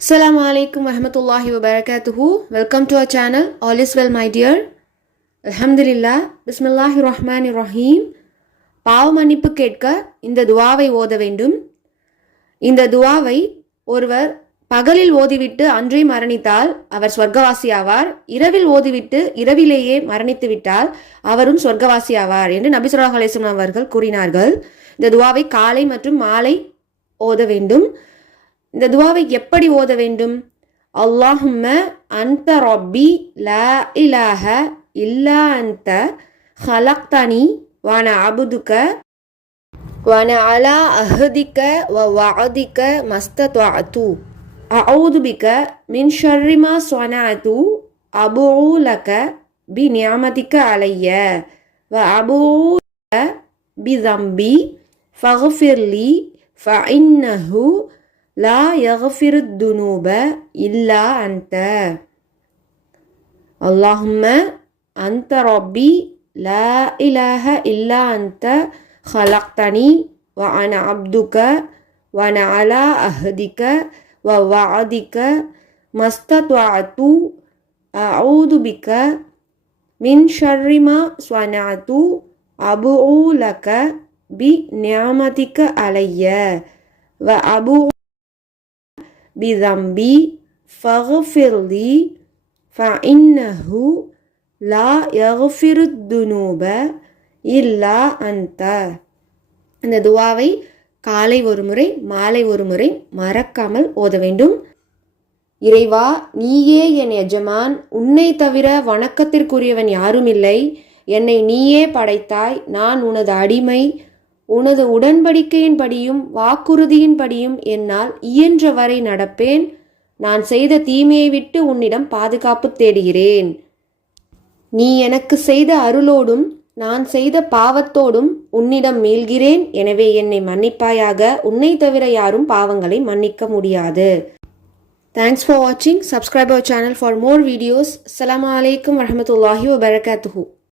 அஸ்லாம் alaikum வரமத்துல்லாஹி wabarakatuhu. Welcome to our channel all is well my dear Alhamdulillah. பிஸ்மில்லாஹி ரஹ்மான் ரஹீம் பாவ மன்னிப்பு கேட்க இந்த துவாவை ஓத வேண்டும். இந்த துவாவை ஒருவர் பகலில் ஓதிவிட்டு அன்றே மரணித்தால் அவர் சொர்க்கவாசி ஆவார் இரவில் ஓதிவிட்டு இரவிலேயே மரணித்து விட்டால் அவரும் சொர்க்கவாசி ஆவார் என்று நபி சொல்லாஹ் அலிஸ்லாம் அவர்கள் கூறினார்கள். இந்த துவாவை காலை மற்றும் மாலை ஓத வேண்டும். இந்த துவாவை எப்படி ஓத வேண்டும் அல்லாஹும்ம அன்த ரொப்பி லா இலாஹ இல்லா அன்த ஹலக்தனி வான அபுதுக்க வான அலா அஹதிக்க வ வஅதிக்க மஸ்தத்வஅது அஊது பிக மின் ஷர்ரி மா ஸ்வனஅது அபூ லக பி நியமதிக்க அலைய வ அபூ بذنبي فاغفر لي فإنه لا يغفر الذنوب إلا أنت. اللهم أنت ربي لا إله إلا أنت. خلقتني وأنا عبدك وأنا على أهدك ووعدك ما استطعت. أعوذ بك من شر ما صنعت. أبوء لك بنعمتك علي. وأبوء பிதம்பி ஃபஃபிர்லி ஃபஇன்னஹு லா யஃபிருத்துனூப இல்லா அந்த இந்த துவாவை காலை ஒரு முறை மாலை ஒரு முறை மறக்காமல் ஓத வேண்டும். இறைவா நீயே என் எஜமான் உன்னை தவிர வணக்கத்திற்குரியவன் யாரும் இல்லை என்னை நீயே படைத்தாய் நான் உனது அடிமை. உனது உடன்படிக்கையின்படியும் வாக்குறுதியின்படியும் என்னால் இயன்றவரை நடப்பேன். நான் செய்த தீமையை விட்டு உன்னிடம் பாதுகாப்பு தேடுகிறேன். நீ எனக்கு செய்த அருளோடும் நான் செய்த பாவத்தோடும் உன்னிடம் மீள்கிறேன். எனவே என்னை மன்னிப்பாயாக உன்னை தவிர யாரும் பாவங்களை மன்னிக்க முடியாது. தேங்க்ஸ் ஃபார் வாட்சிங் subscribe our channel for more videos அலாம் அலைக்கும் வரஹமத்துல்லாஹி வபரகாத்துஹூ